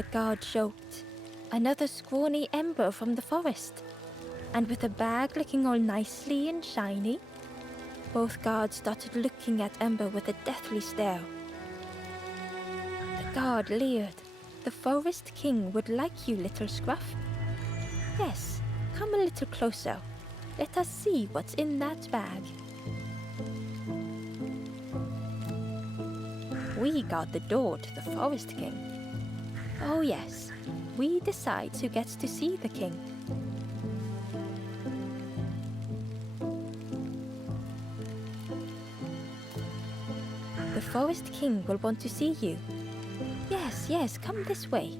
The guard joked. Another scrawny ember from the forest. And with a bag looking all nicely and shiny. Both guards started looking at Ember with a deathly stare. The guard leered. The Forest King would like you, little scruff. Yes, come a little closer. Let us see what's in that bag. We guard the door to the Forest King. Oh yes, we decide who gets to see the king. The Forest King will want to see you. Yes, come this way.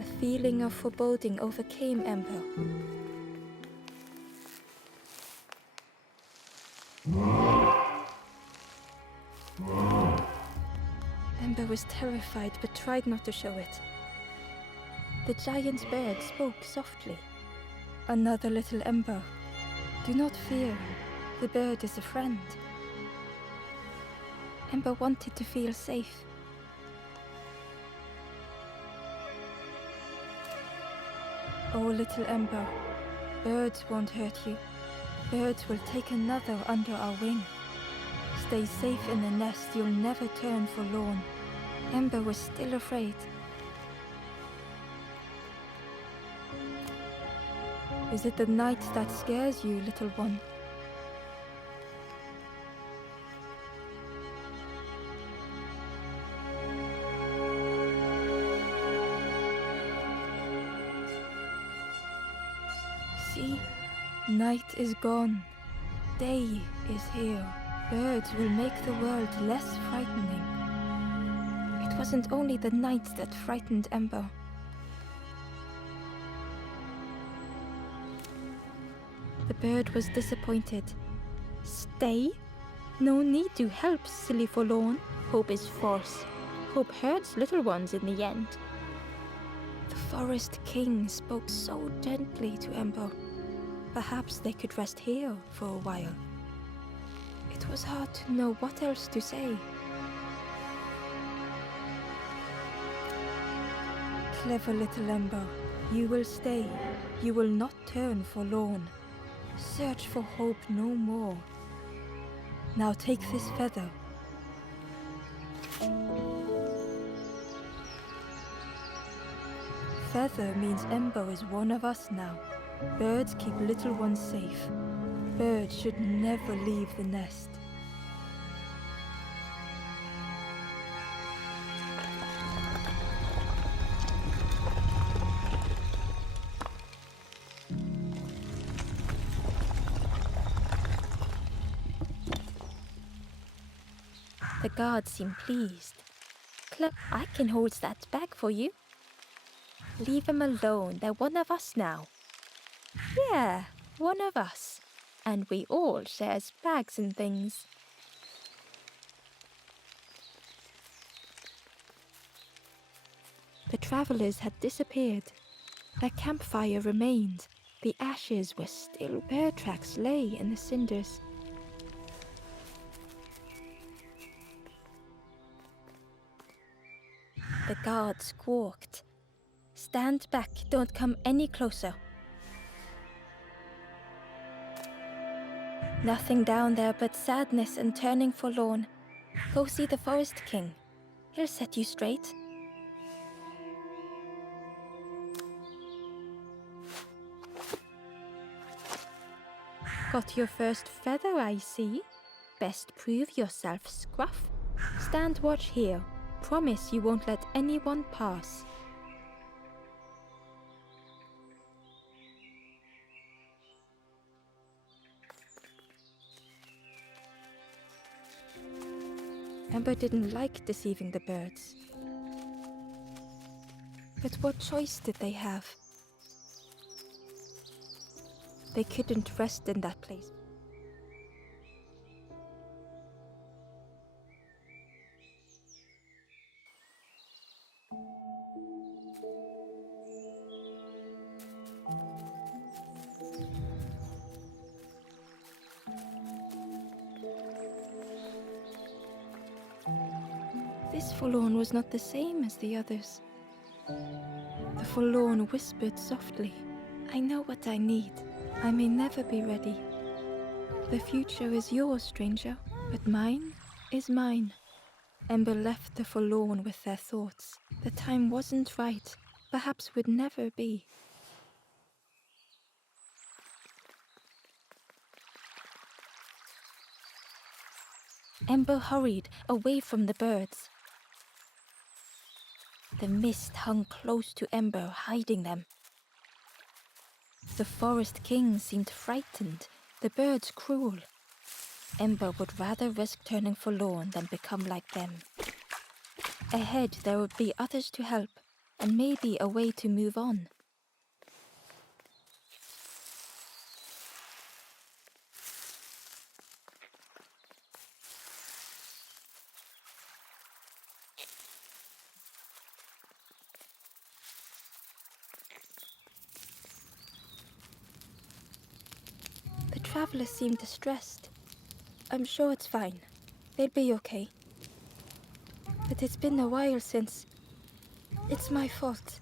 A feeling of foreboding overcame Ember. Ember was terrified but tried not to show it. The giant bird spoke softly. Another little Ember. Do not fear. The bird is a friend. Ember wanted to feel safe. Oh, little Ember, birds won't hurt you. Birds will take another under our wing. Stay safe in the nest, you'll never turn forlorn. Ember was still afraid. Is it the night that scares you, little one? See, night is gone. Day is here. Birds will make the world less frightening. It wasn't only the night that frightened Ember. The bird was disappointed. Stay? No need to help, silly forlorn. Hope is false. Hope hurts little ones in the end. The Forest King spoke so gently to Ember. Perhaps they could rest here for a while. It was hard to know what else to say. Clever little Ember, you will stay. You will not turn forlorn. Search for hope no more. Now take this feather. Feather means Ember is one of us now. Birds keep little ones safe. Birds should never leave the nest. The guard seemed pleased. I can hold that bag for you. Leave them alone, they're one of us now. Yeah, one of us. And we all shares bags and things. The travelers had disappeared. Their campfire remained. The ashes were still. Bear tracks lay in the cinders. The guard squawked. Stand back, don't come any closer. Nothing down there but sadness and turning forlorn. Go see the Forest King. He'll set you straight. Got your first feather, I see. Best prove yourself, Scruff. Stand watch here. Promise you won't let anyone pass. Ember didn't like deceiving the birds. But what choice did they have? They couldn't rest in that place. This forlorn was not the same as the others. The forlorn whispered softly, "I know what I need. I may never be ready. The future is yours, stranger, but mine is mine." Ember left the forlorn with their thoughts. The time wasn't right, perhaps would never be. Ember hurried away from the birds. The mist hung close to Ember, hiding them. The forest king seemed frightened, the birds cruel. Ember would rather risk turning forlorn than become like them. Ahead there would be others to help, and maybe a way to move on. The traveler seemed distressed. "I'm sure it's fine. They'll be okay. But it's been a while since... It's my fault."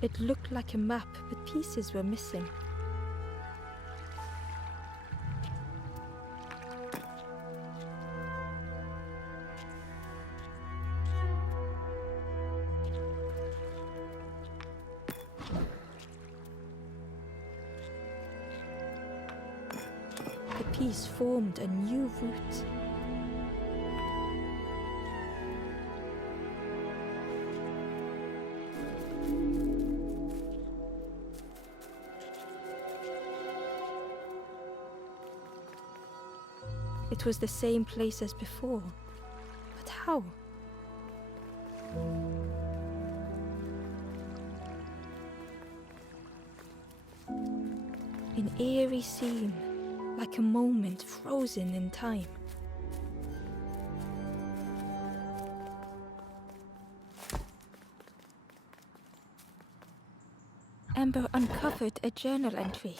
It looked like a map, but pieces were missing. The piece formed a new route. It was the same place as before, but how? An eerie scene, like a moment frozen in time. Ember uncovered a journal entry.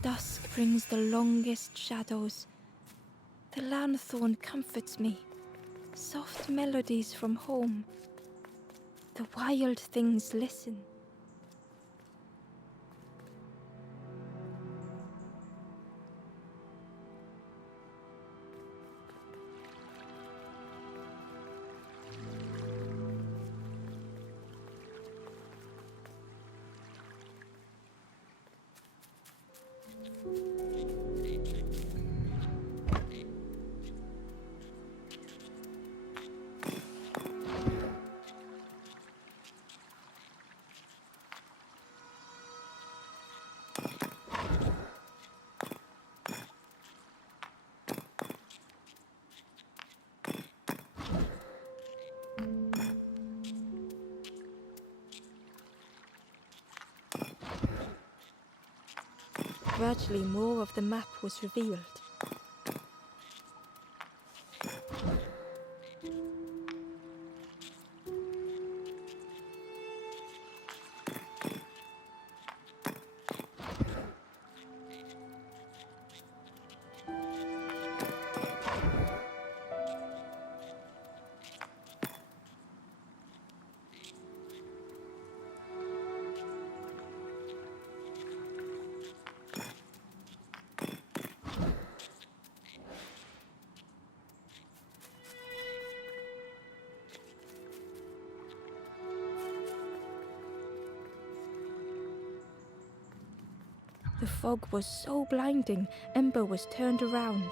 "Dusk brings the longest shadows. The lanthorn comforts me. Soft melodies from home. The wild things listen." Gradually, more of the map was revealed. The fog was so blinding, Ember was turned around.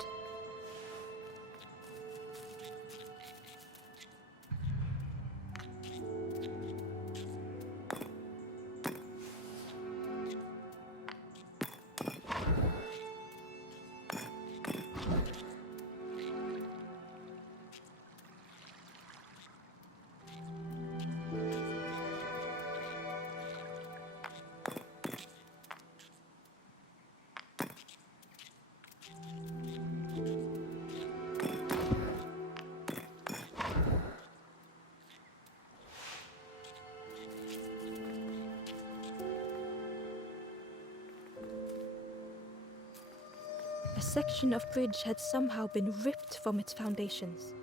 A section of bridge had somehow been ripped from its foundations.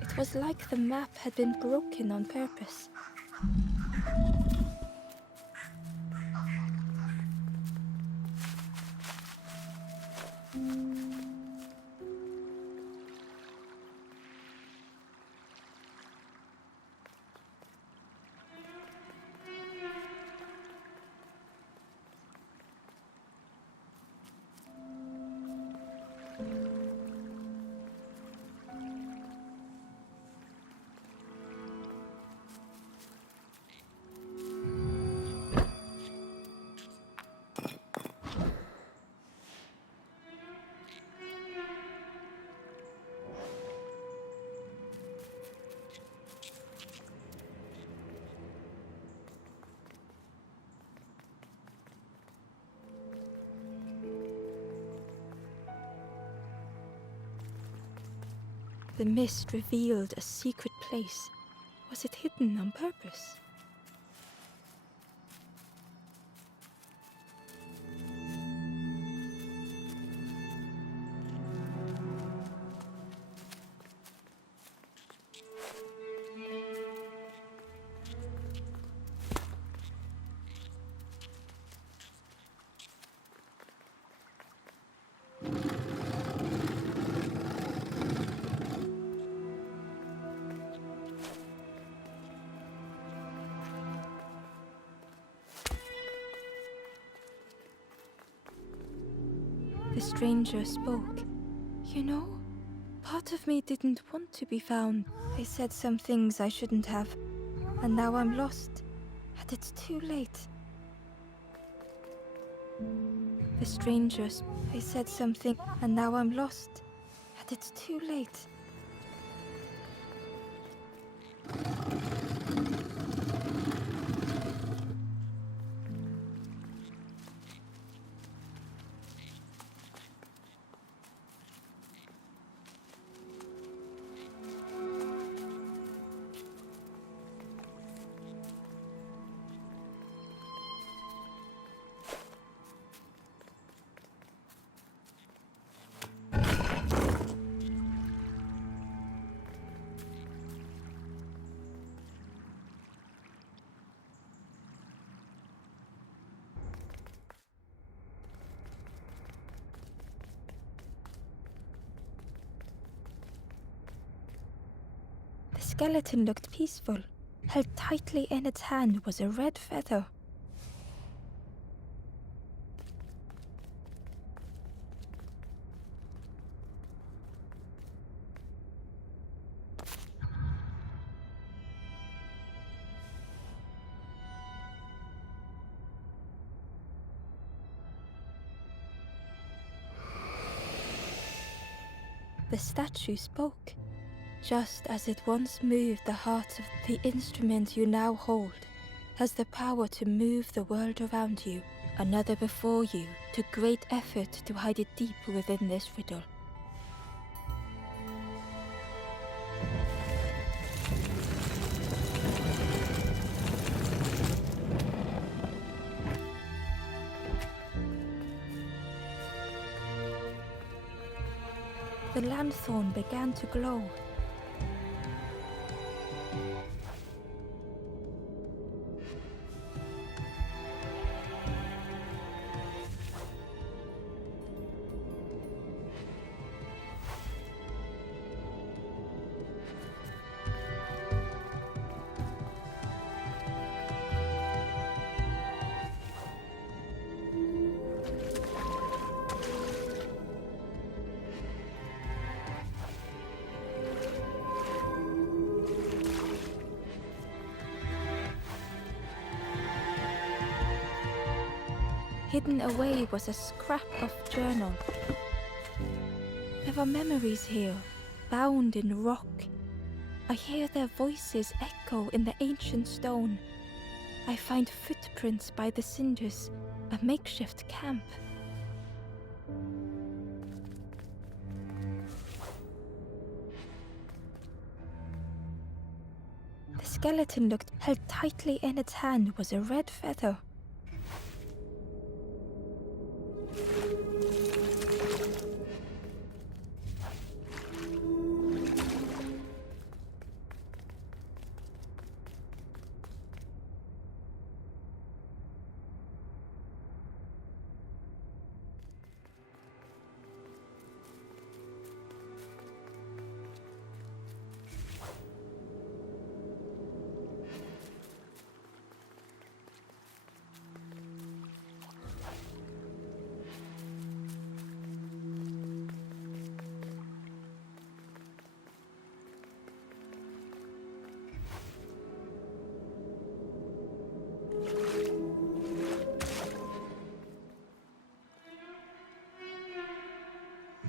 It was like the map had been broken on purpose. The mist revealed a secret place. Was it hidden on purpose? The stranger spoke. You know, part of me didn't want to be found. I said some things I shouldn't have, and now I'm lost, and it's too late. The stranger, I said something, and now I'm lost, and it's too late. The skeleton looked peaceful. Held tightly in its hand was a red feather. The statue spoke. Just as it once moved the heart of the instrument you now hold, has the power to move the world around you. Another before you took great effort to hide it deep within this riddle. The lanthorn began to glow. Hidden away was a scrap of journal. There are memories here, bound in rock. I hear their voices echo in the ancient stone. I find footprints by the cinders, a makeshift camp. skeleton looked held tightly in its hand was a red feather.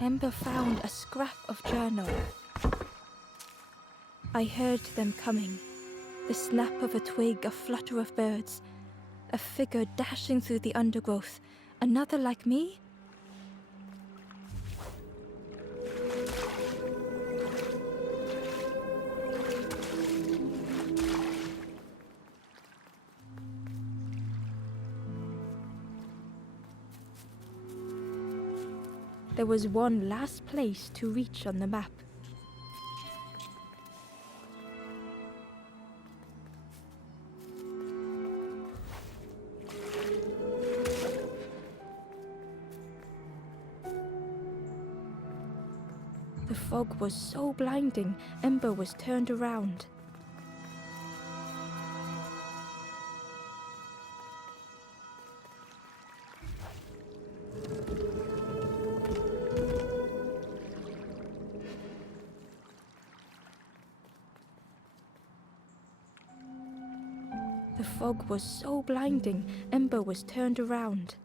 Ember found a scrap of journal. I heard them coming. The snap of a twig, a flutter of birds, a figure dashing through the undergrowth. Another like me? There was one last place to reach on the map. The fog was so blinding, Ember was turned around. The fog was so blinding, Ember was turned around.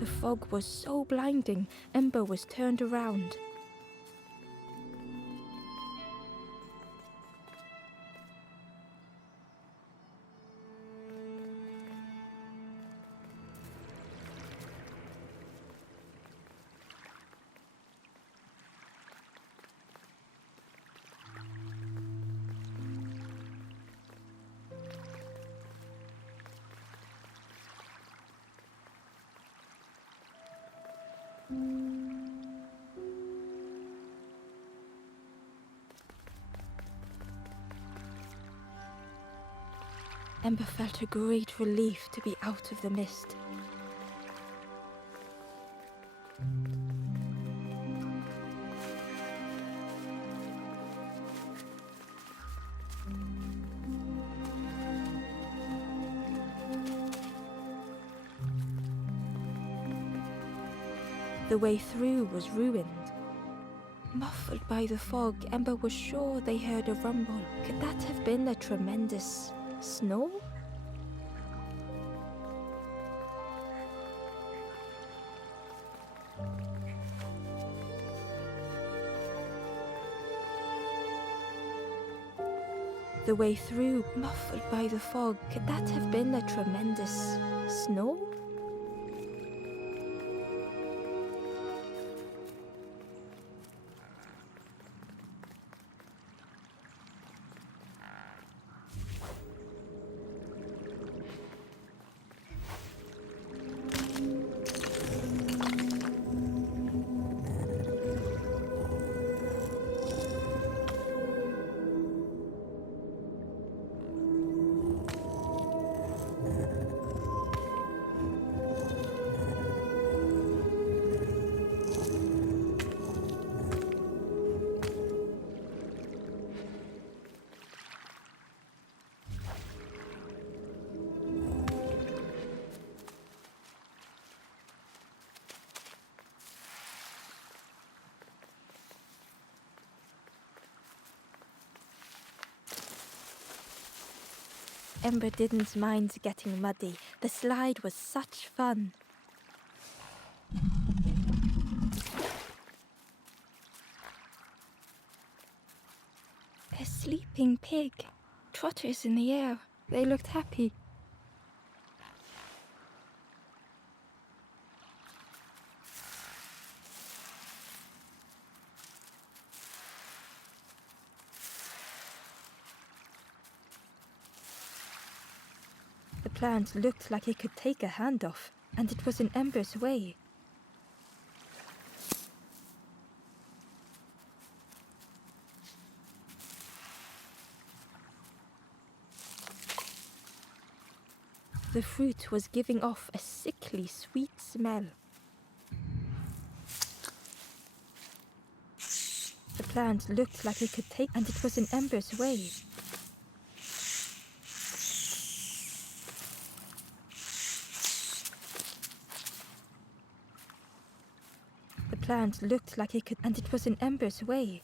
The fog was so blinding, Ember was turned around. Ember felt a great relief to be out of the mist. The way through was ruined. Muffled by the fog, Ember was sure they heard a rumble. Could that have been a tremendous snow? the way through, muffled by the fog. Could that have been a tremendous snow? Ember didn't mind getting muddy. The slide was such fun. A sleeping pig. Trotters in the air. They looked happy. The plant looked like it could take a hand off, and it was in Ember's way. The fruit was giving off a sickly sweet smell. The plant looked like it could take, and it was in Ember's way. The plant looked like it could, and it was in Ember's way.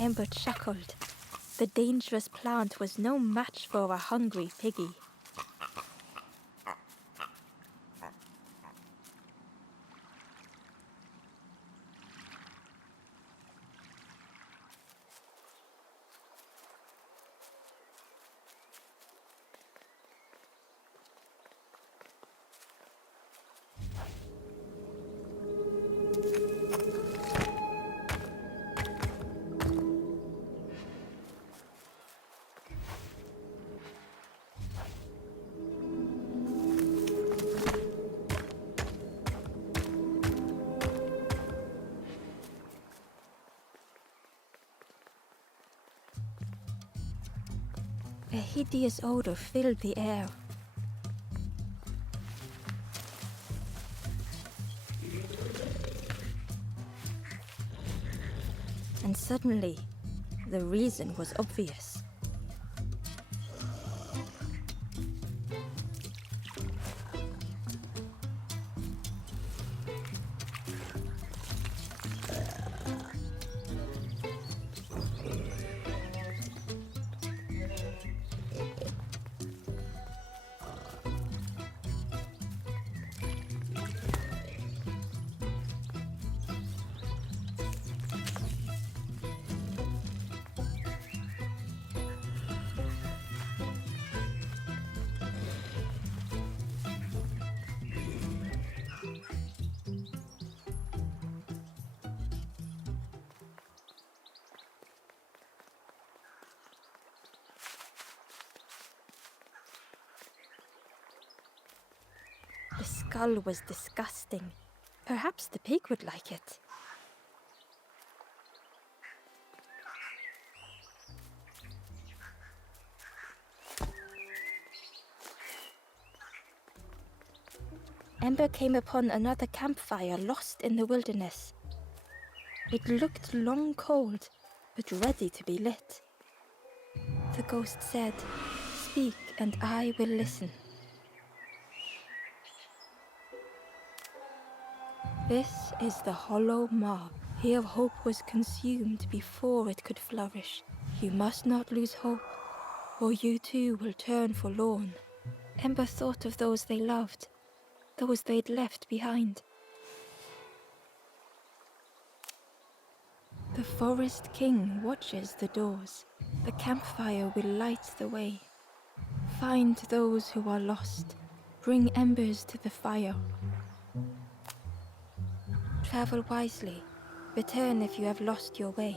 Ember chuckled. The dangerous plant was no match for a hungry piggy. A hideous odor filled the air. And suddenly, the reason was obvious. The skull was disgusting. Perhaps the pig would like it. Ember came upon another campfire lost in the wilderness. It looked long cold, but ready to be lit. The ghost said, "Speak, and I will listen." This is the hollow maw. Here hope was consumed before it could flourish. You must not lose hope, or you too will turn forlorn. Ember thought of those they loved, those they'd left behind. The forest king watches the doors. The campfire will light the way. Find those who are lost. Bring embers to the fire. Travel wisely. Return if you have lost your way.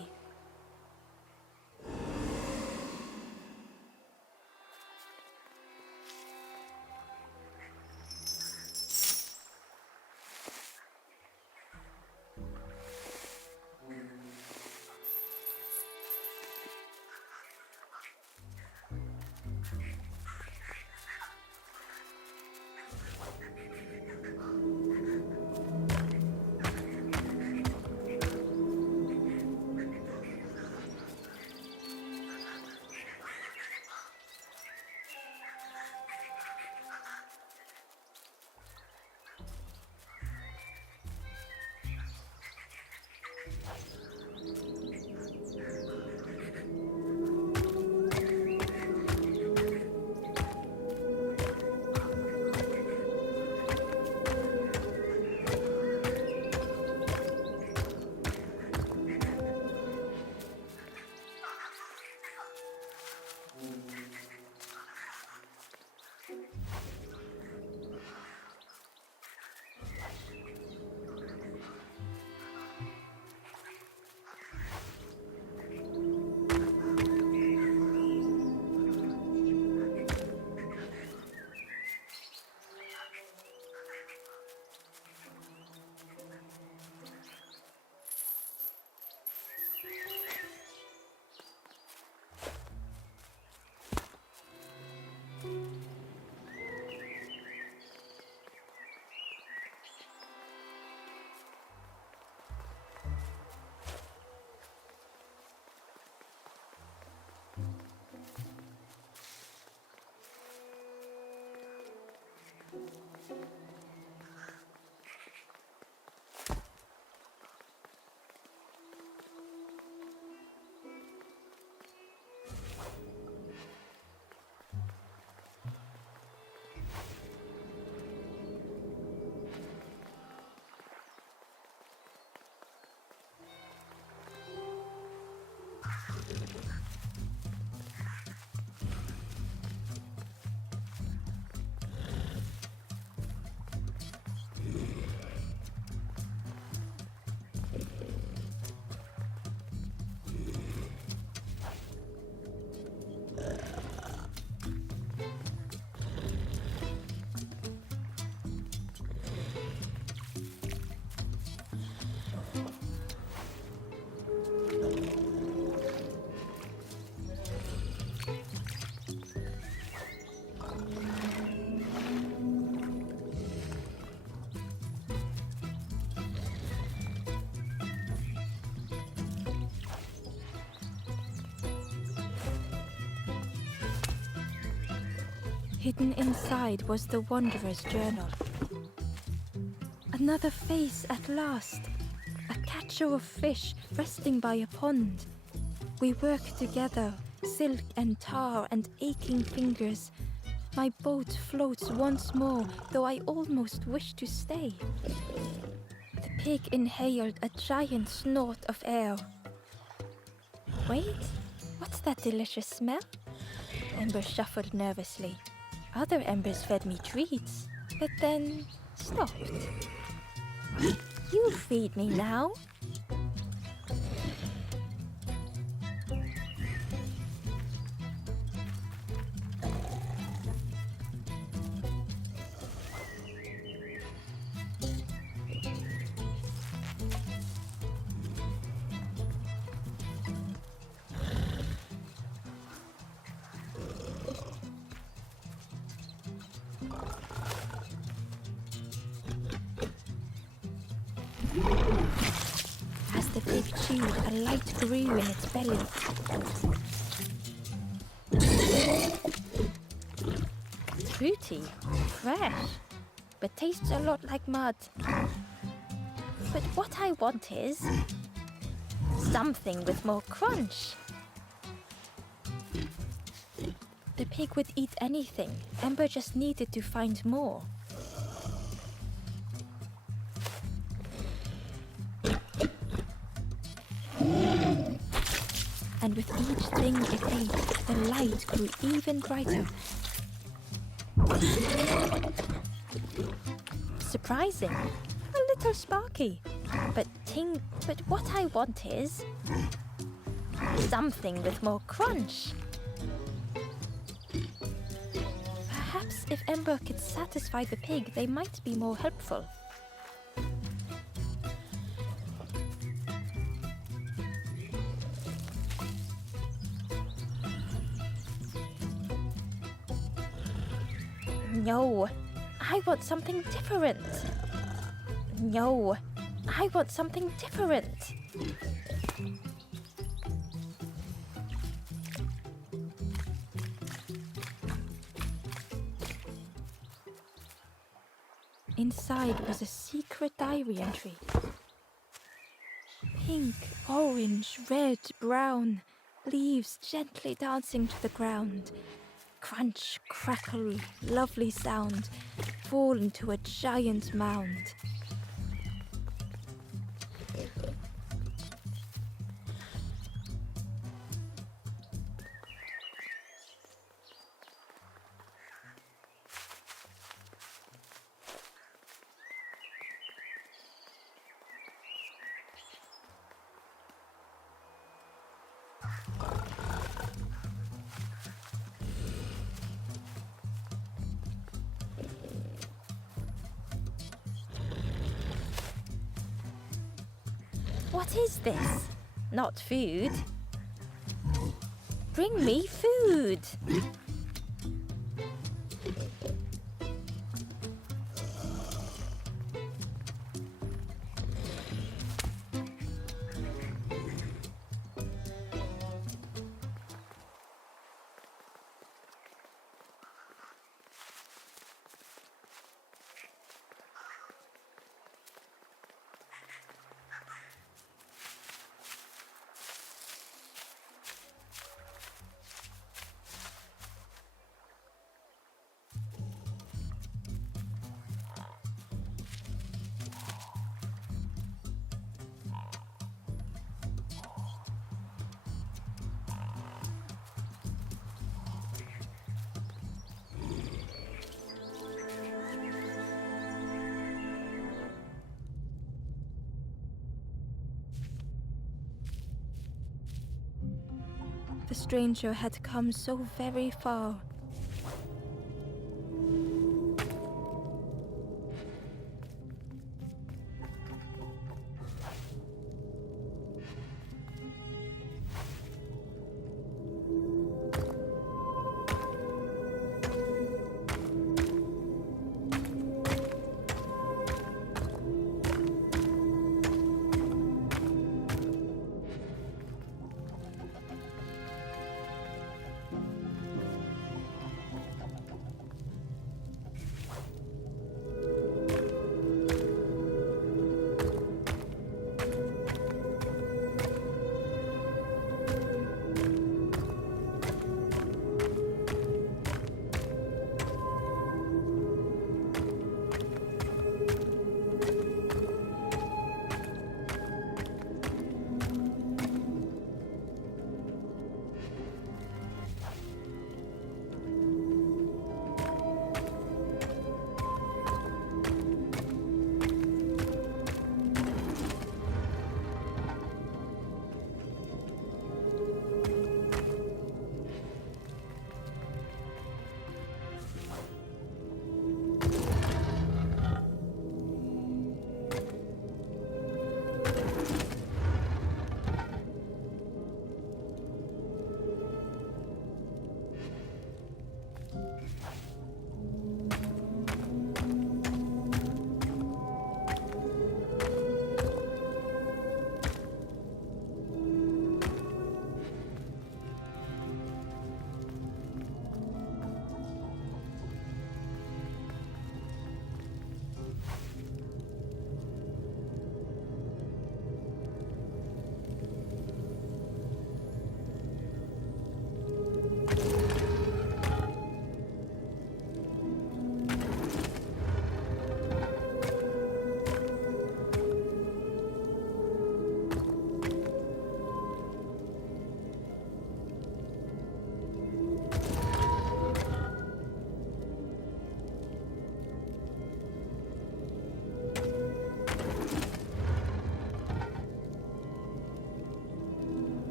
Hidden inside was the Wanderer's journal. Another face at last. A catcher of fish resting by a pond. We work together, silk and tar and aching fingers. My boat floats once more, though I almost wish to stay. The pig inhaled a giant snort of air. Wait, what's that delicious smell? Ember shuffled nervously. Other embers fed me treats, but then stopped. You feed me now. chewed, a light grew in its belly. Fruity, fresh, but tastes a lot like mud. But what I want is something with more crunch. The pig would eat anything. Ember just needed to find more. And with each thing it ate, the light grew even brighter. Surprising, a little sparky, but what I want is something with more crunch. Perhaps if Ember could satisfy the pig, they might be more helpful. No, I want something different. No, I want something different. Inside was a secret diary entry. Pink, orange, red, brown, leaves gently dancing to the ground. Crunch, crackle, lovely sound, fall into a giant mound. What is this? Not food. Bring me food. The stranger had come so very far.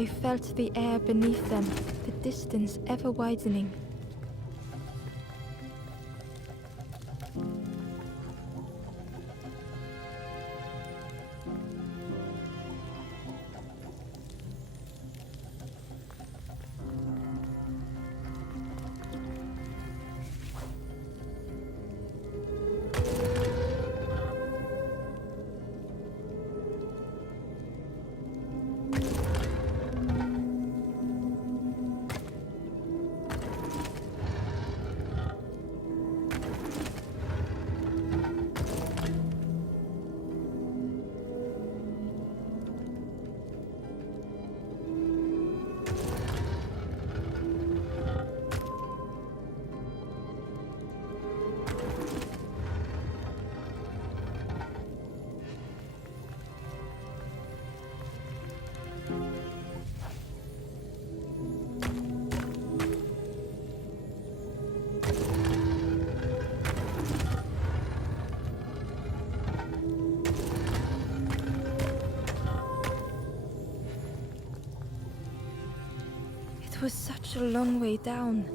They felt the air beneath them, the distance ever widening. It was such a long way down.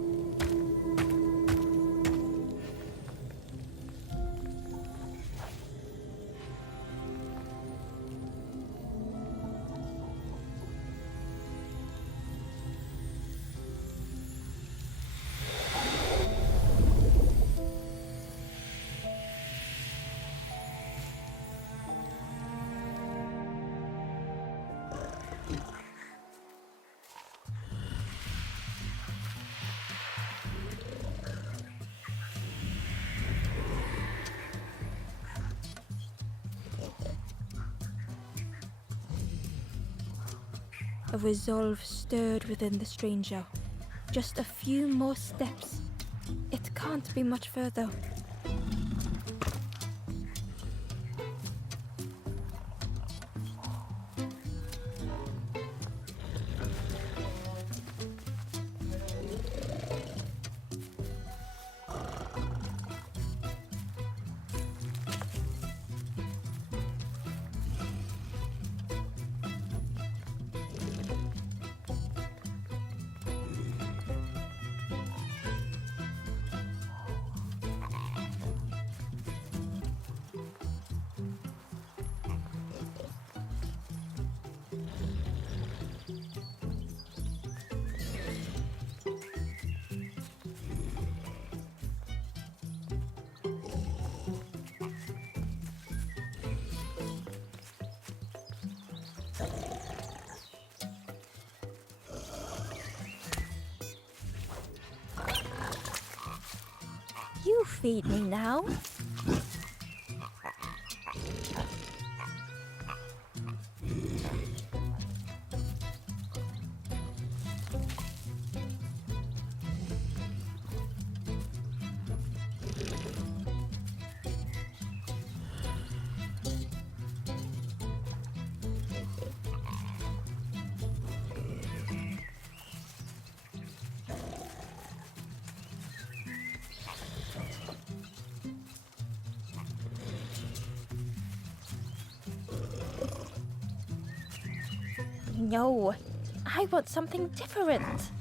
A resolve stirred within the stranger. Just a few more steps. It can't be much further. You feed me now. No, I want something different.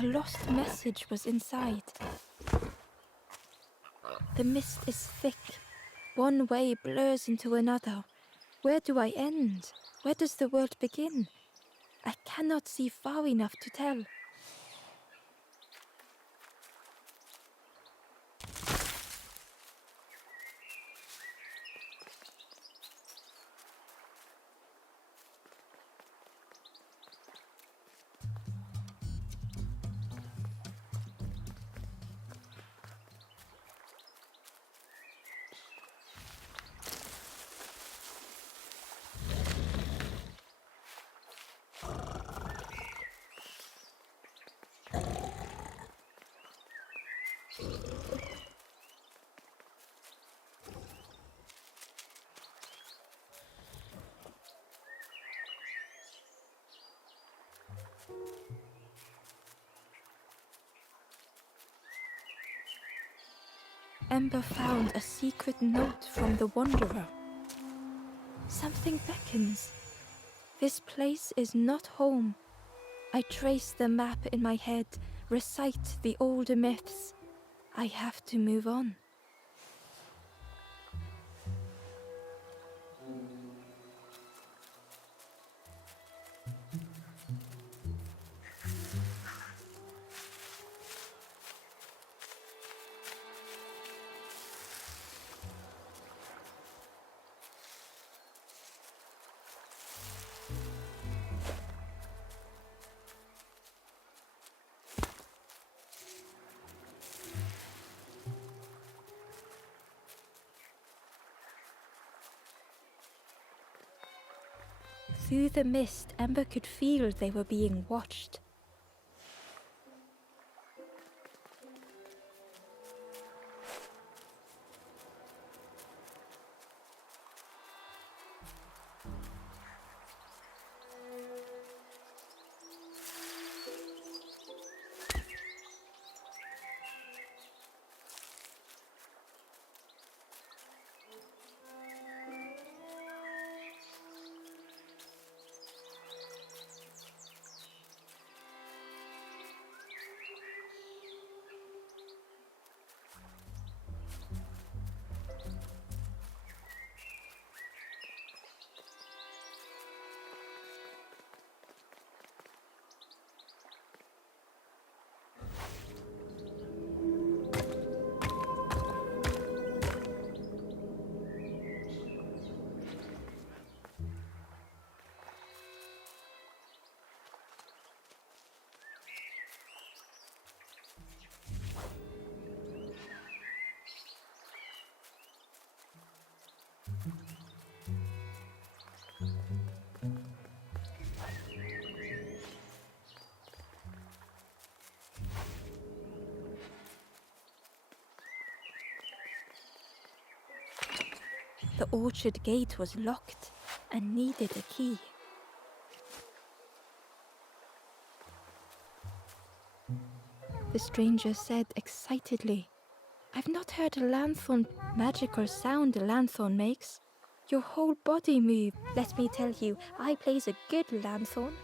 A lost message was inside. The mist is thick. One way blurs into another. Where do I end? Where does the world begin? I cannot see far enough to tell. Ember found a secret note from the Wanderer. Something beckons. This place is not home. I trace the map in my head, recite the older myths. I have to move on. Through the mist, Ember could feel they were being watched. The orchard gate was locked and needed a key. The stranger said excitedly, "I've not heard a lanthorn magical sound a lanthorn makes. Your whole body moved. Let me tell you, I plays a good lanthorn."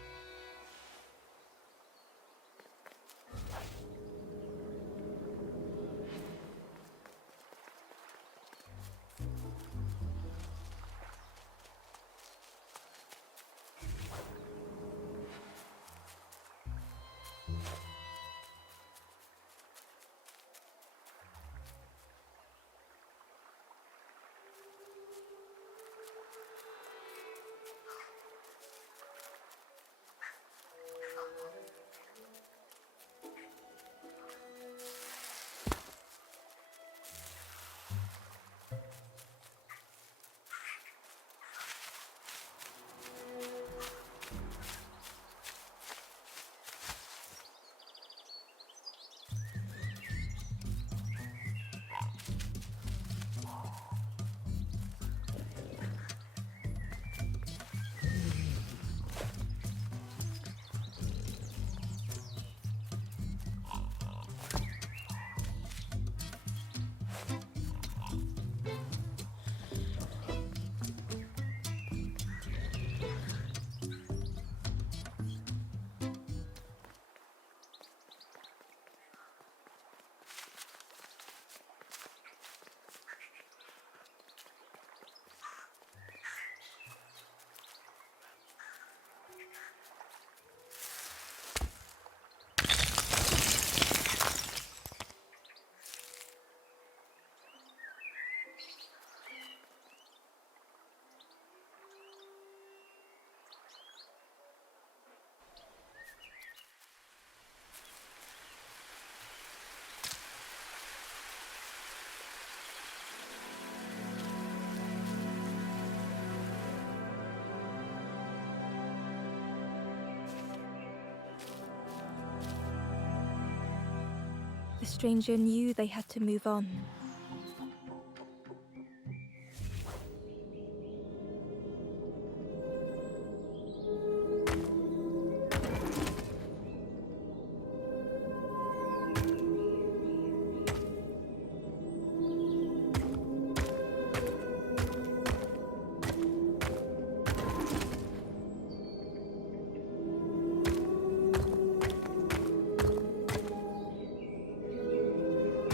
stranger knew they had to move on.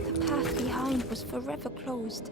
The path behind was forever closed.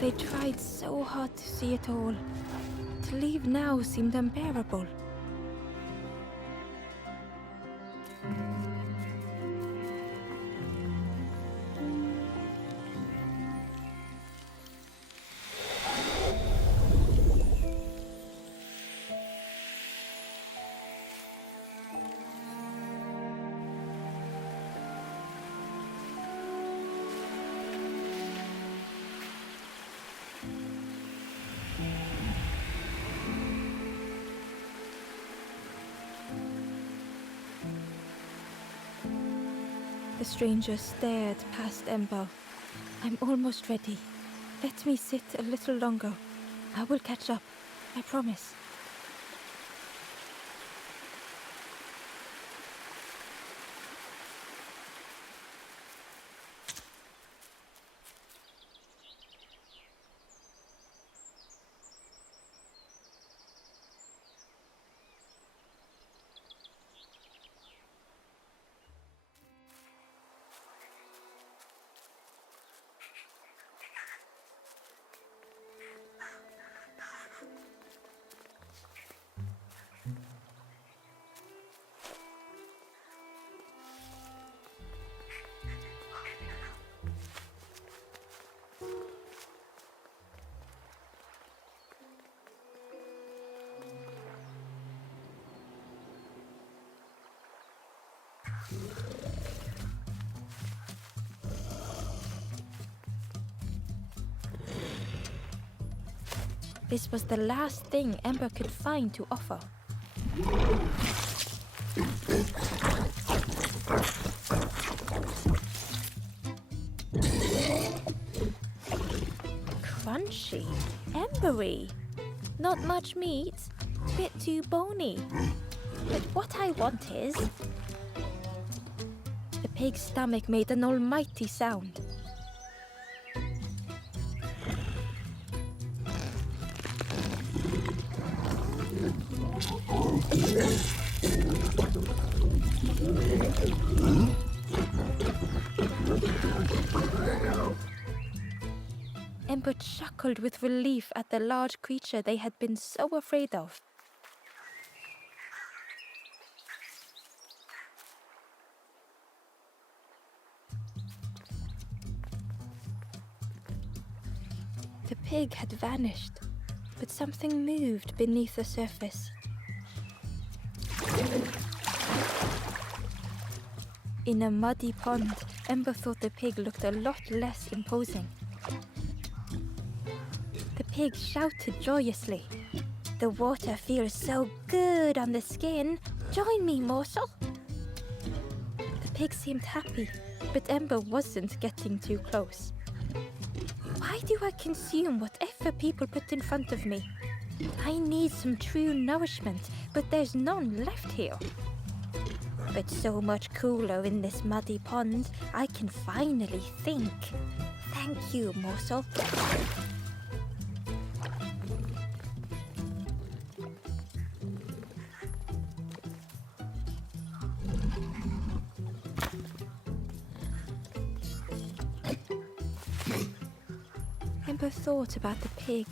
They tried so hard to see it all. To leave now seemed unbearable. The stranger stared past Ember. I'm almost ready. Let me sit a little longer. I will catch up. I promise. This was the last thing Ember could find to offer. Crunchy, embery. Not much meat, bit too bony. But what I want is... The pig's stomach made an almighty sound. Ember chuckled with relief at the large creature they had been so afraid of. The pig had vanished, but something moved beneath the surface. In a muddy pond, Ember thought the pig looked a lot less imposing. The pig shouted joyously. "The water feels so good on the skin. Join me, morsel." The pig seemed happy, but Ember wasn't getting too close. Why do I consume whatever people put in front of me? I need some true nourishment, but there's none left here. But so much cooler in this muddy pond, I can finally think. Thank you, morsel. Ember thought about the pig.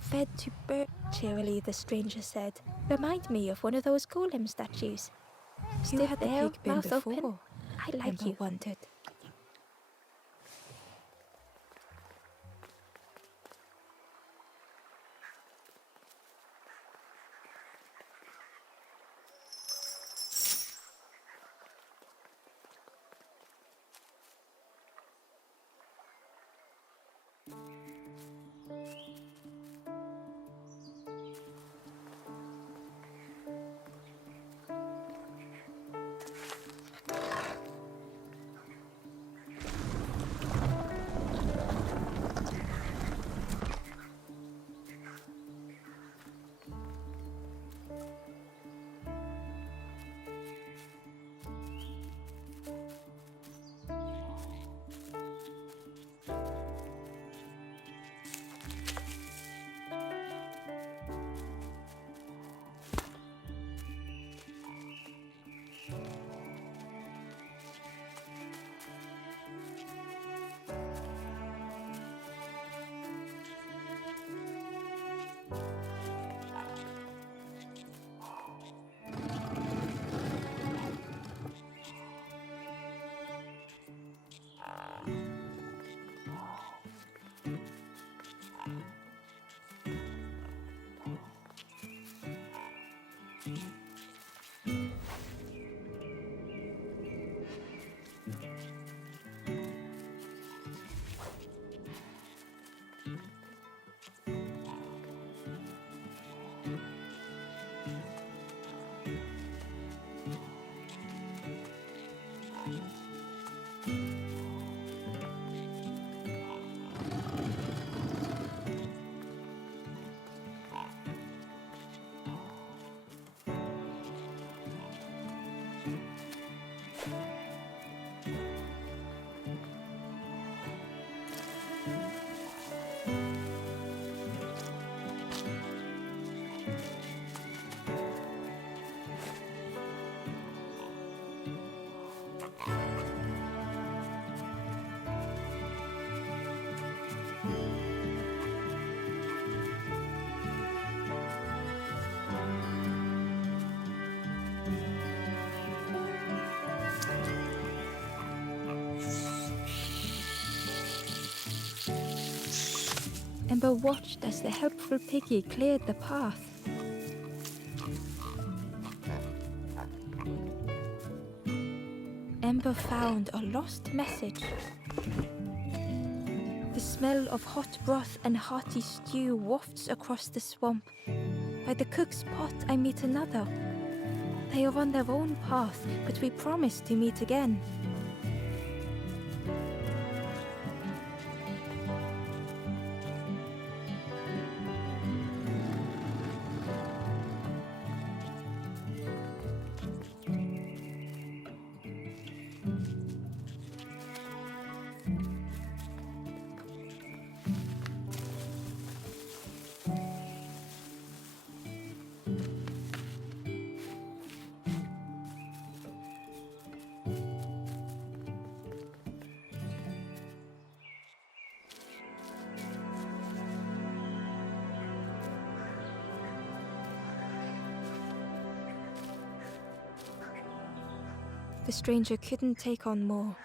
"Fed to bird," cheerily the stranger said. "Remind me of one of those golem statues." "You had the pig been mouth before?" Open. "I like Ember wondered. Ember watched as the helpful piggy cleared the path. Ember found a lost message. The smell of hot broth and hearty stew wafts across the swamp. By the cook's pot I meet another. They are on their own path, but we promise to meet again. The stranger couldn't take on more.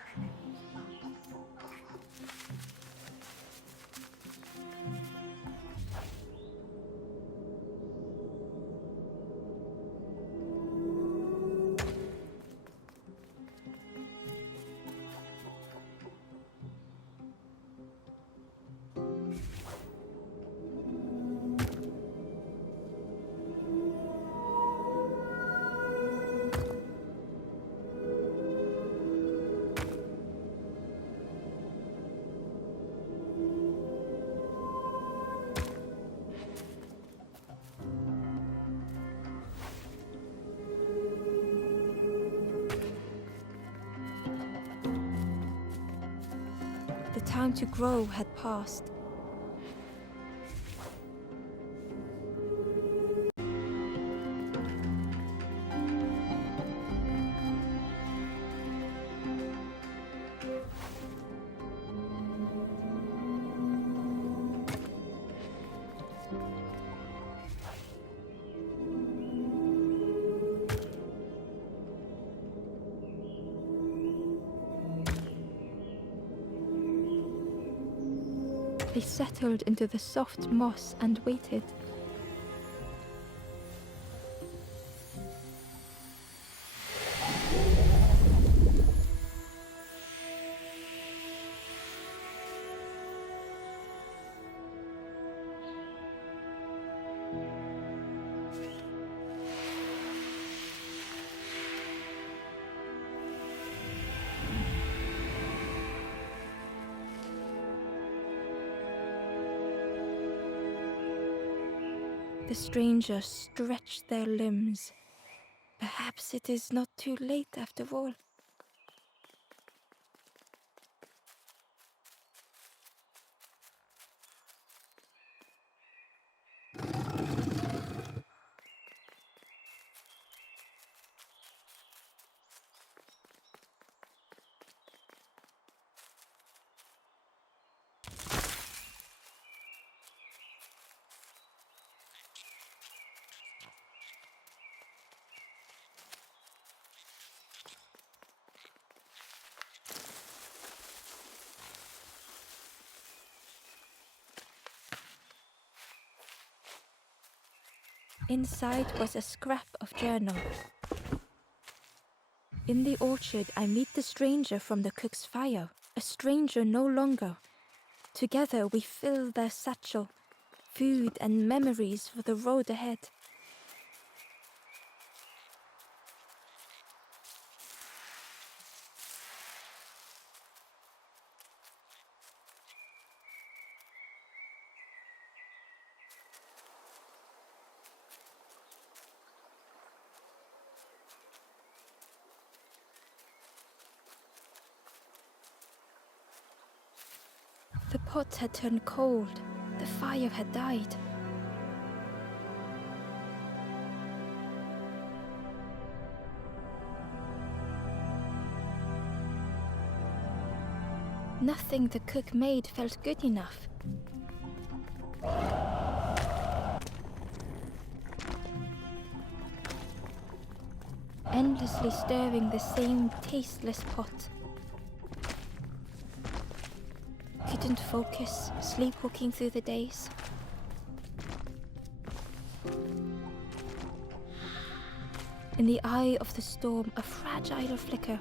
time to grow had passed. They settled into the soft moss and waited. The strangers stretched their limbs. Perhaps it is not too late after all. Inside was a scrap of journal. In the orchard, I meet the stranger from the cook's fire. A stranger no longer. Together we fill their satchel, food and memories for the road ahead. The pot had turned cold. The fire had died. Nothing the cook made felt good enough. Endlessly stirring the same tasteless pot. Couldn't focus, sleepwalking through the days. In the eye of the storm, a fragile flicker.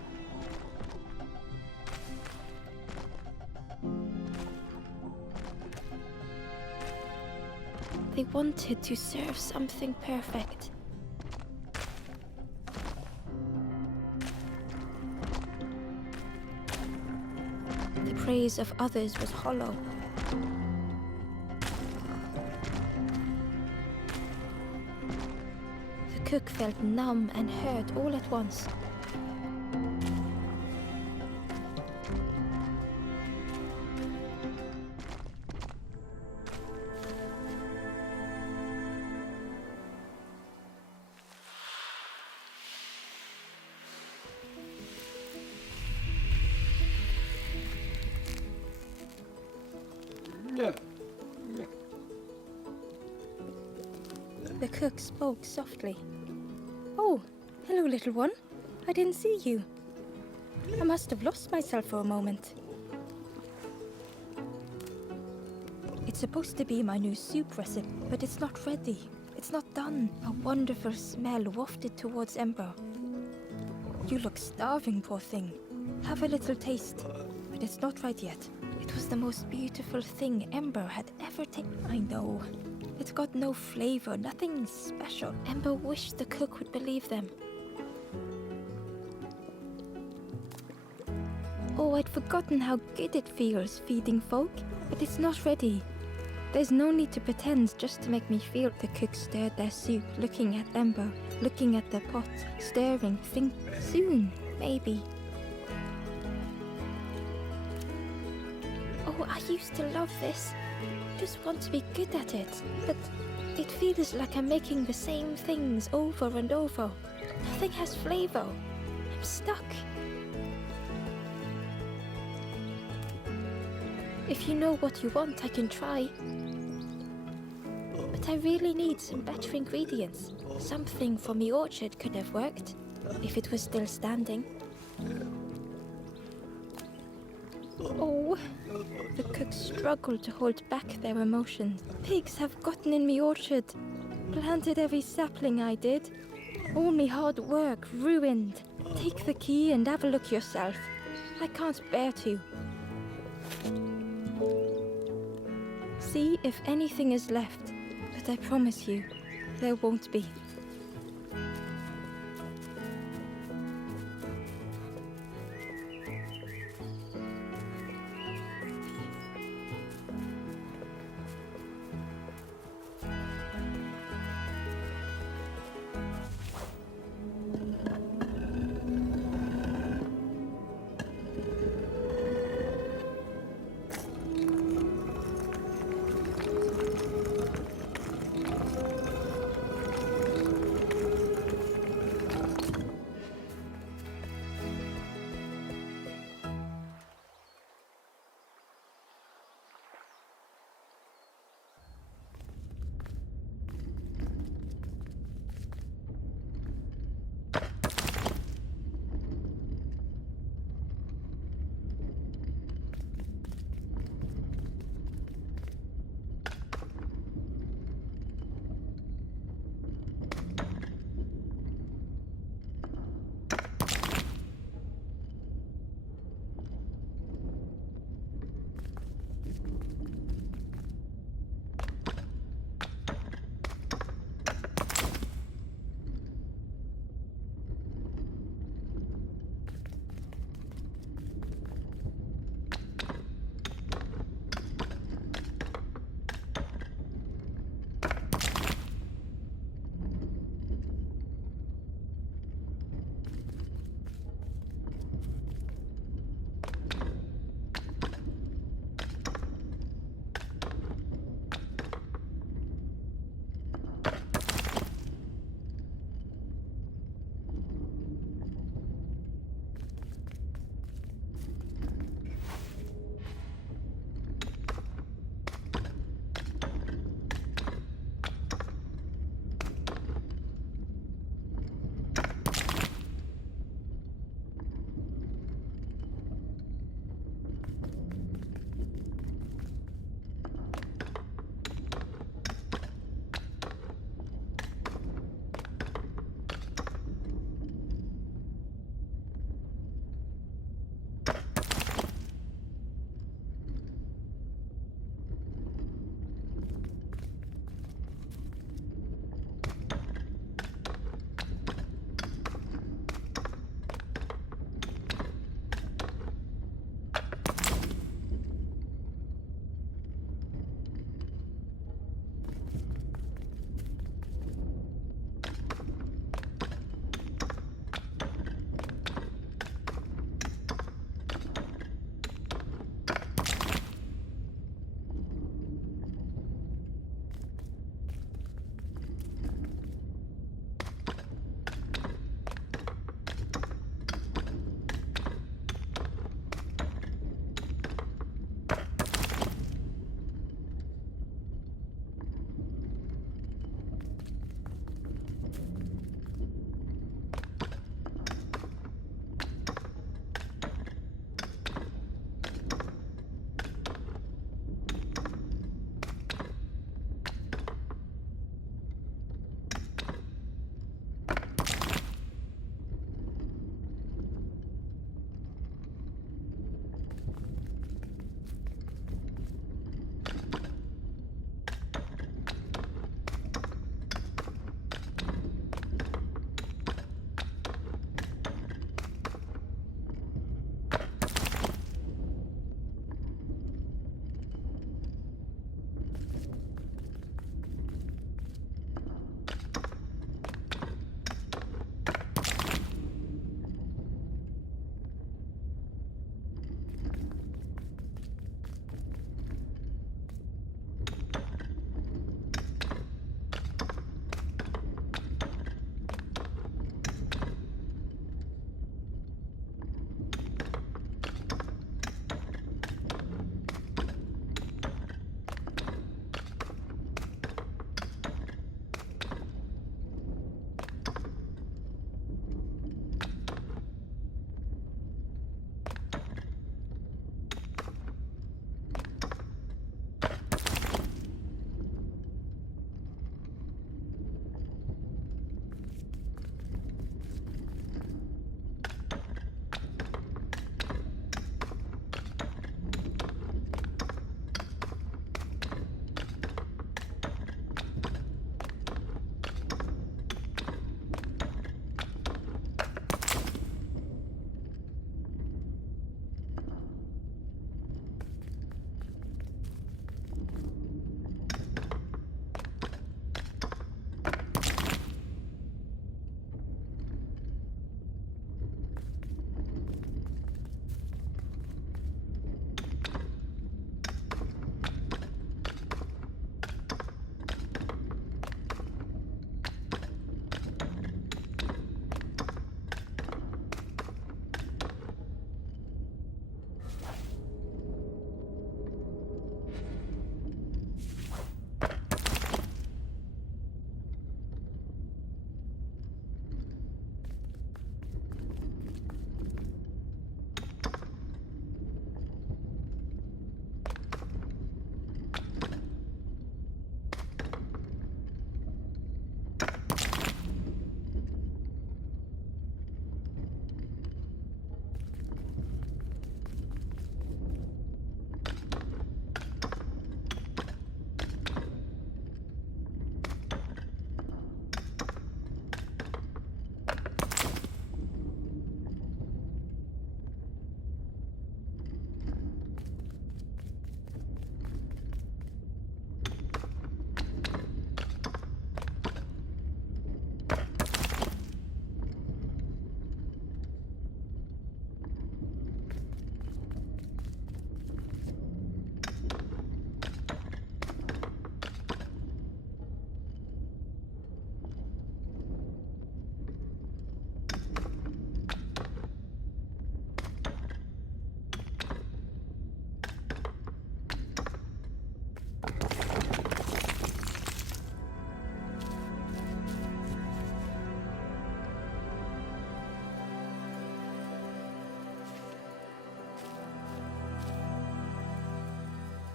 They wanted to serve something perfect. The praise of others was hollow. The cook felt numb and hurt all at once. The cook spoke softly. "Oh, hello, little one. I didn't see you. I must have lost myself for a moment." It's supposed to be my new soup recipe, but it's not ready. It's not done. A wonderful smell wafted towards Ember. "You look starving, poor thing. Have a little taste." But it's not right yet. It was the most beautiful thing Ember had ever tasted. I know. It's got no flavor, nothing special. Ember wished the cook would believe them. Oh, I'd forgotten how good it feels feeding folk, but it's not ready. There's no need to pretend just to make me feel. The cook stirred their soup, looking at Ember, looking at the pot, stirring, think soon, maybe. Oh, I used to love this. Just want to be good at it. But it feels like I'm making the same things over and over. Nothing has flavor. I'm stuck. If you know what you want, I can try. But I really need some better ingredients. Something from the orchard could have worked, if it was still standing. Oh, the cooks struggle to hold back their emotions. Pigs have gotten in me orchard, planted every sapling I did. All me hard work ruined. Take the key and have a look yourself. I can't bear to. See if anything is left, but I promise you, there won't be.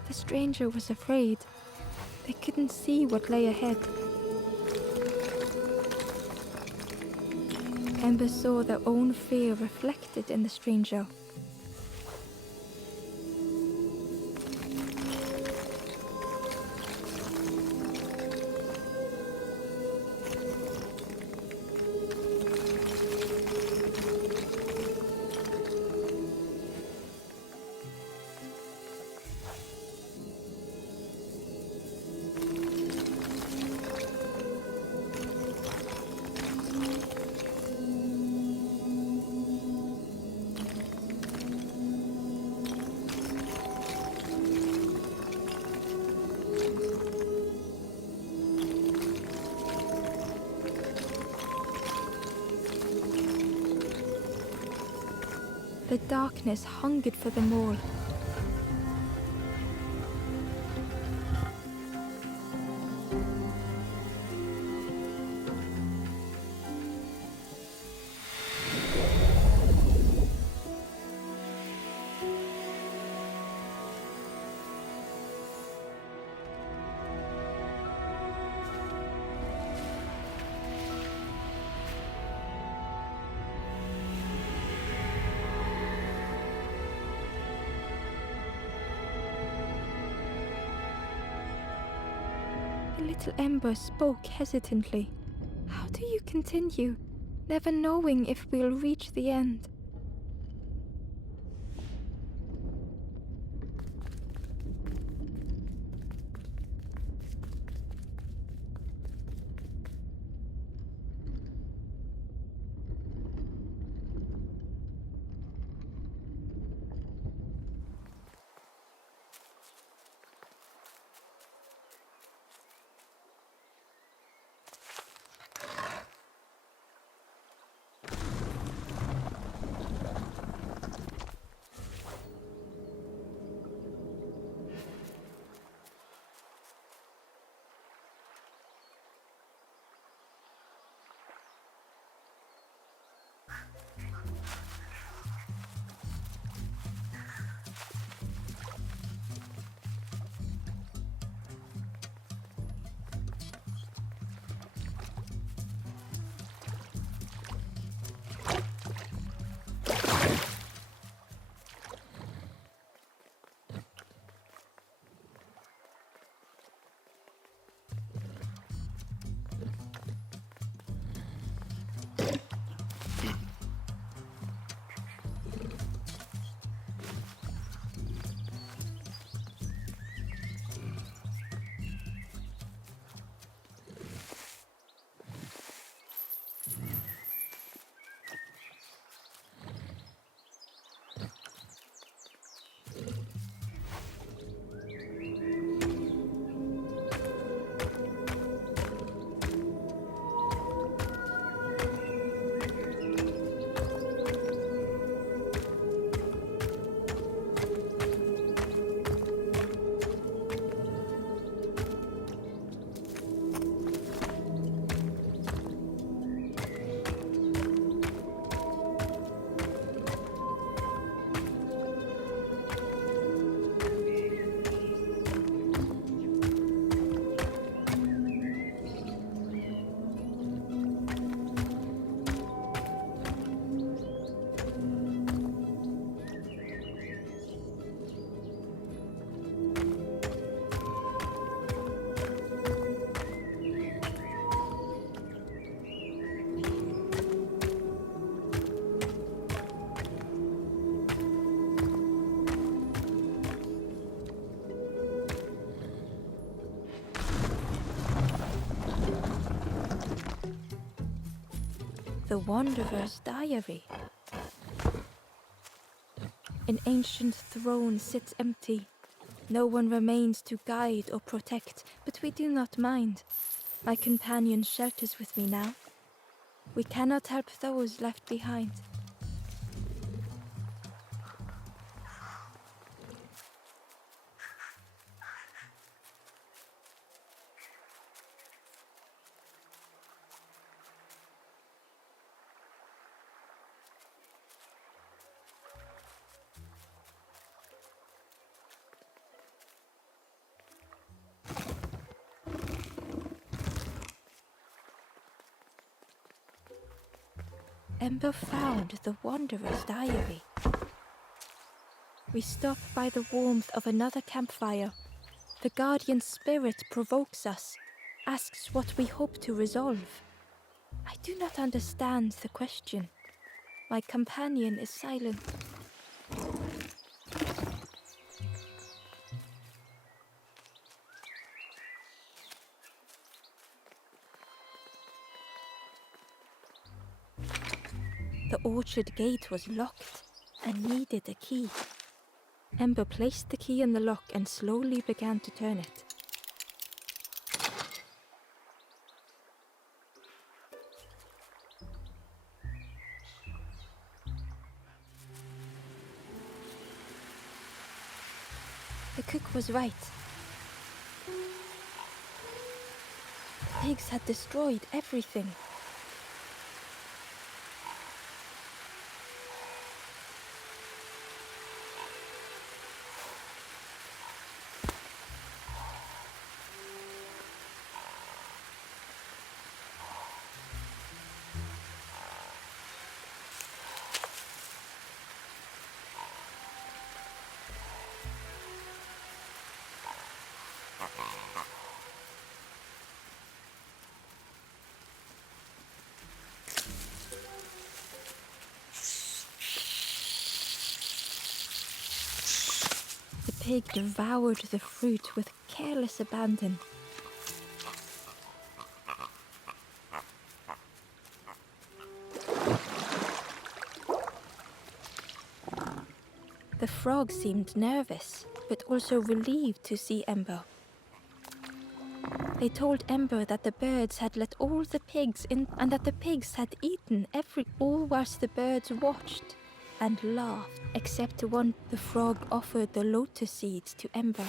The stranger was afraid. They couldn't see what lay ahead. Ember saw their own fear reflected in the stranger. The darkness hungered for them all. The little Ember spoke hesitantly. How do you continue, never knowing if we'll reach the end? The Wanderer's Diary. An ancient throne sits empty. No one remains to guide or protect, but we do not mind. My companion shelters with me now. We cannot help those left behind. Ember found the Wanderer's diary. We stop by the warmth of another campfire. The guardian spirit provokes us, asks what we hope to resolve. I do not understand the question. My companion is silent. The orchard gate was locked and needed a key. Ember placed the key in the lock and slowly began to turn it. The cook was right. The pigs had destroyed everything. The pig devoured the fruit with careless abandon. The frog seemed nervous, but also relieved to see Ember. They told Ember that the birds had let all the pigs in and that the pigs had eaten all whilst the birds watched and laughed, except one. The frog offered the lotus seeds to Ember.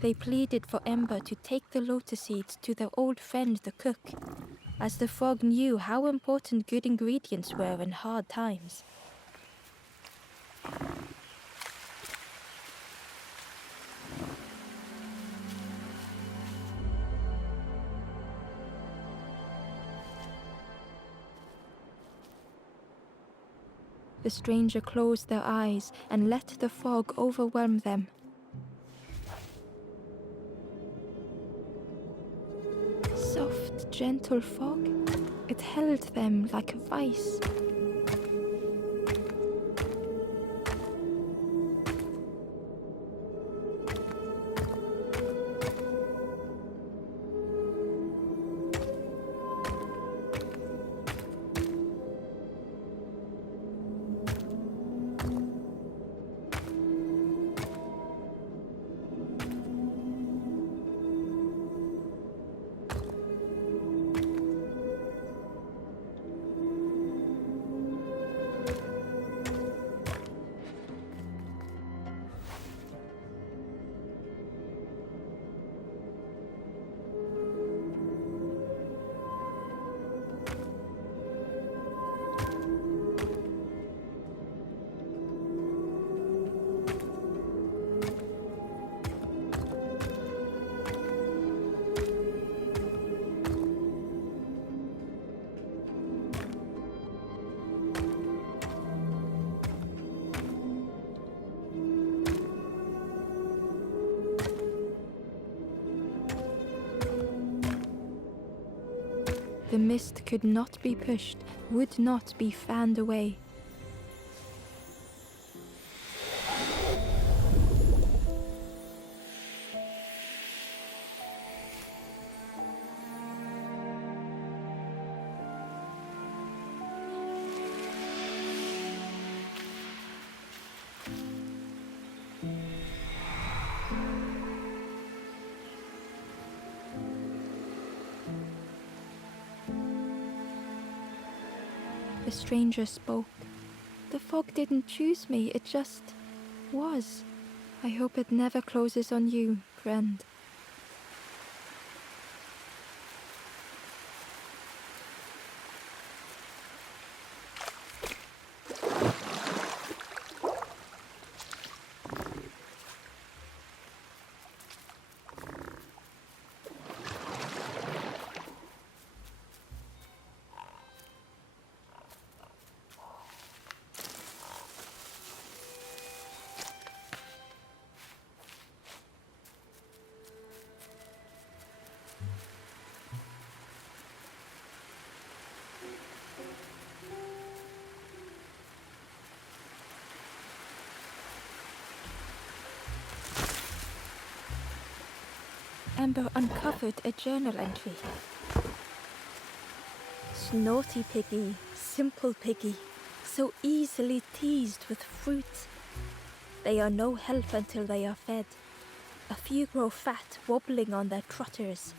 They pleaded for Ember to take the lotus seeds to their old friend the cook, as the frog knew how important good ingredients were in hard times. The stranger closed their eyes and let the fog overwhelm them. Soft, gentle fog. It held them like a vice. The mist could not be pushed, would not be fanned away. The stranger spoke. The fog didn't choose me, it just was. I hope it never closes on you, friend. Ember uncovered a journal entry. Snotty piggy, simple piggy, so easily teased with fruit. They are no help until they are fed. A few grow fat, wobbling on their trotters.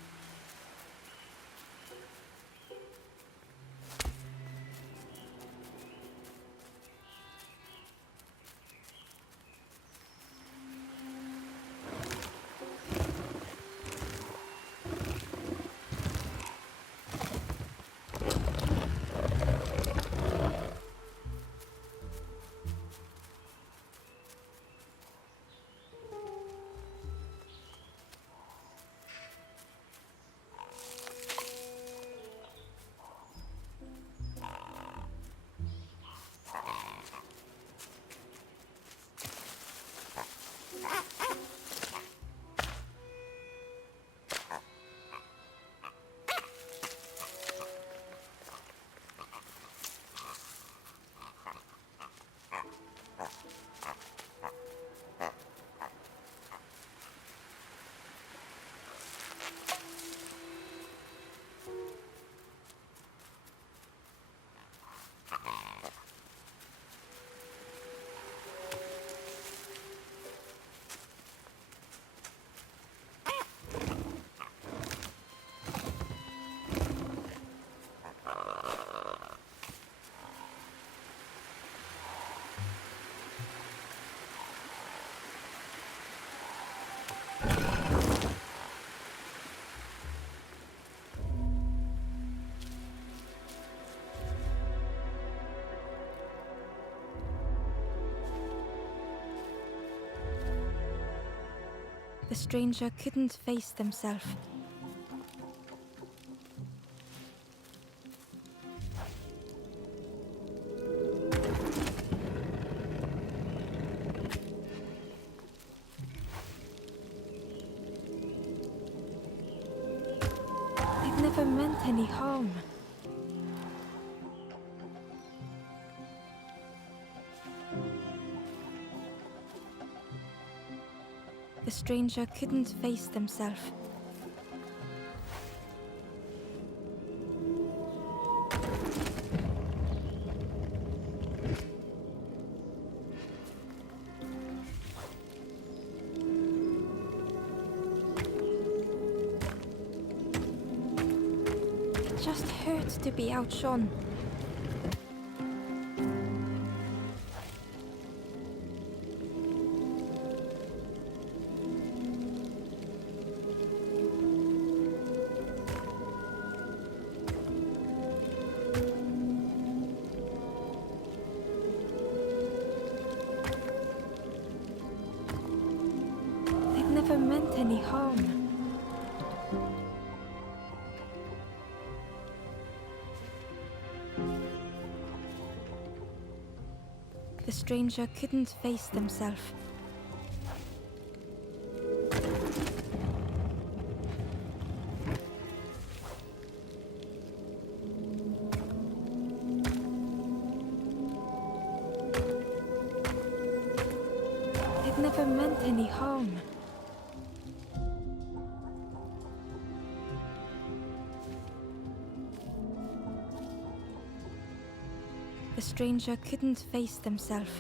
The stranger couldn't face themselves. It never meant any harm. The stranger couldn't face themselves. It just hurts to be outshone. Never meant any harm. The stranger couldn't face themselves. It never meant any harm. The stranger couldn't face themselves.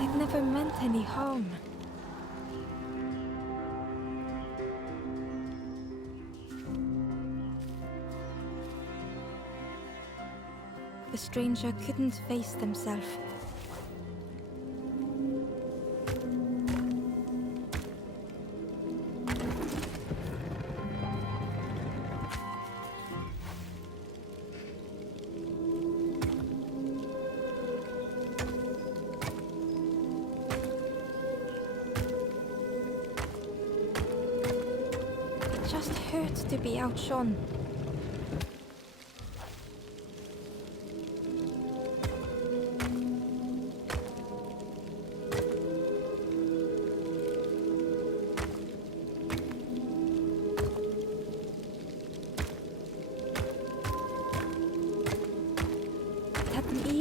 It never meant any harm. The stranger couldn't face themselves. It just hurts to be outshone.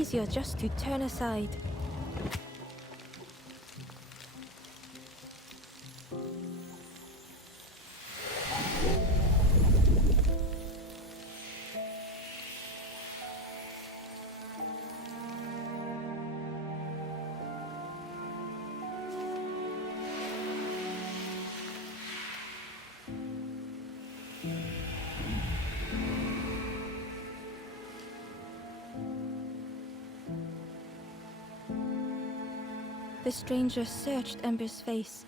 easier just to turn aside. The stranger searched Ember's face.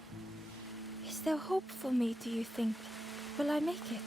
Is there hope for me, do you think? Will I make it?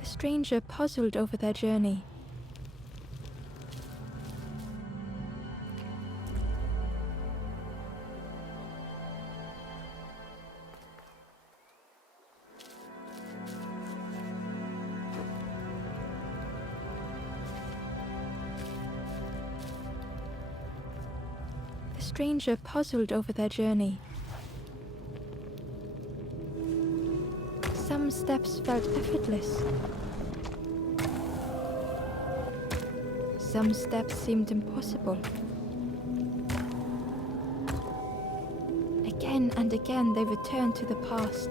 The stranger puzzled over their journey. The stranger puzzled over their journey. Some steps felt effortless. Some steps seemed impossible. Again and again they returned to the past.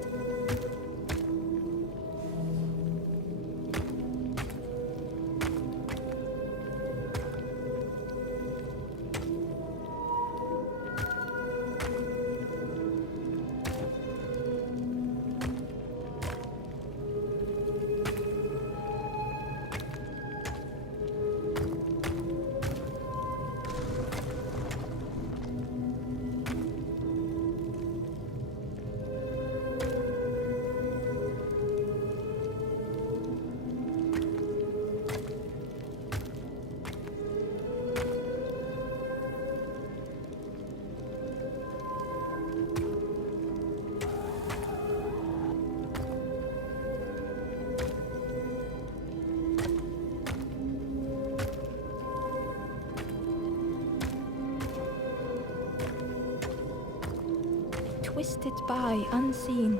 Twisted by unseen.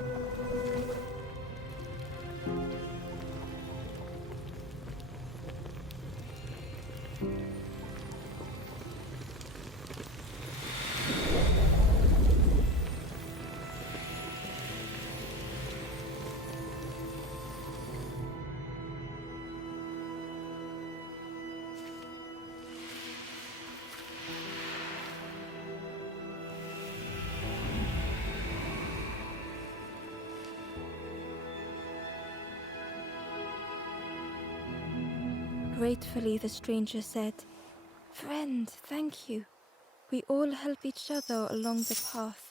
Gratefully, the stranger said, "Friend, thank you. We all help each other along the path."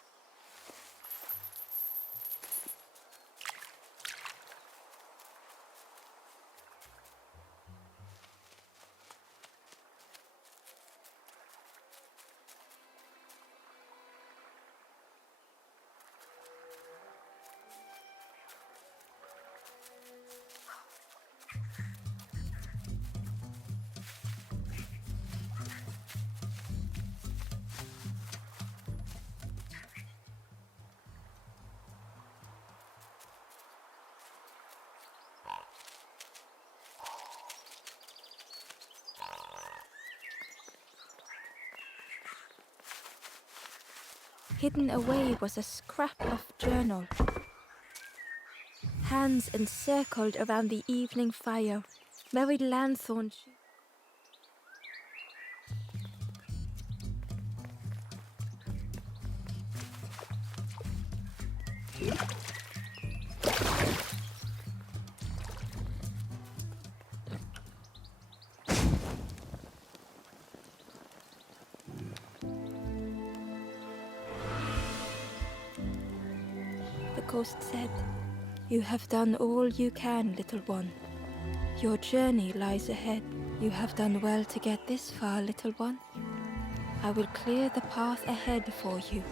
Hidden away was a scrap of journal. Hands encircled around the evening fire, Mary Lanthorn. The ghost said, "You have done all you can, little one. Your journey lies ahead. You have done well to get this far, little one. I will clear the path ahead for you."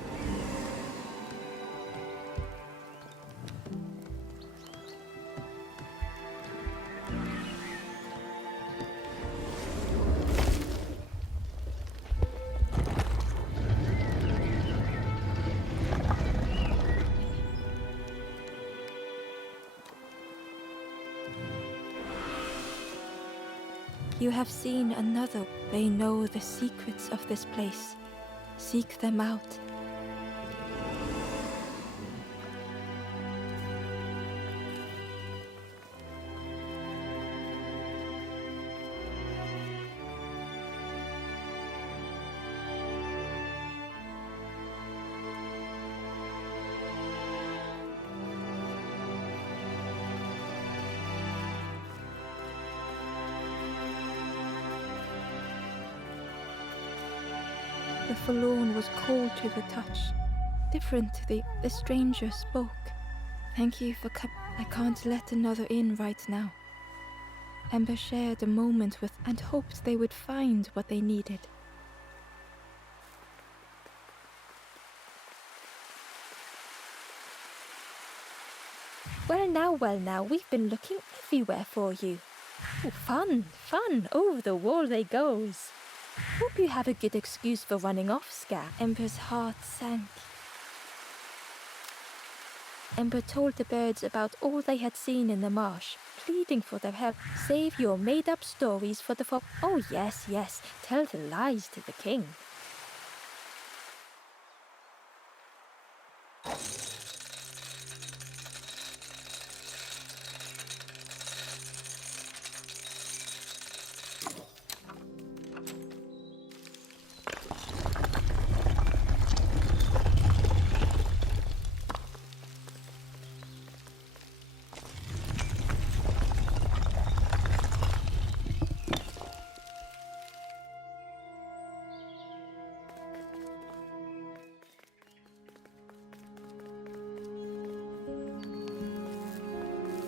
You have seen another. They know the secrets of this place. Seek them out. The forlorn was cold to the touch. Different, the stranger spoke. "Thank you for coming. I can't let another in right now." Ember shared a moment with and hoped they would find what they needed. Well now, we've been looking everywhere for you. Oh, fun, over the wall they goes. Hope you have a good excuse for running off, Scar. Ember's heart sank. Ember told the birds about all they had seen in the marsh, pleading for their help. "Save your made-up stories for the Oh, yes, tell the lies to the king."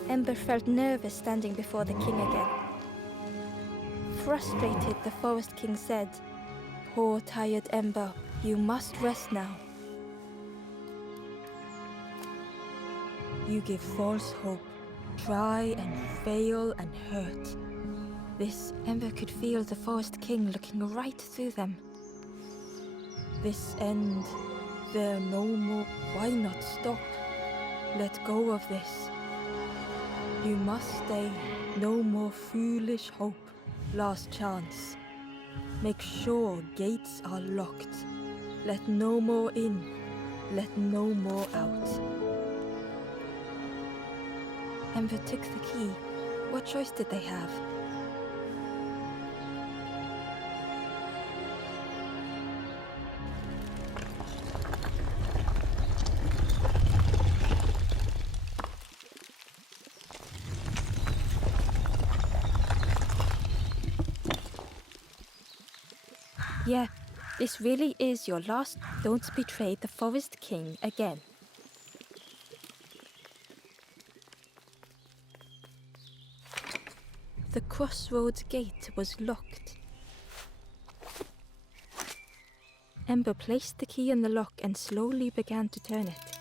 Ember felt nervous standing before the king again. Frustrated, the Forest King said, "Poor tired Ember, you must rest now. You give false hope, try and fail and hurt." This Ember could feel the Forest King looking right through them. "This end, there no more. Why not stop? Let go of this. You must stay. No more foolish hope. Last chance. Make sure gates are locked. Let no more in. Let no more out." Ember took the key. What choice did they have? Yeah, this really is your last. Don't betray the Forest King again. The crossroads gate was locked. Ember placed the key in the lock and slowly began to turn it.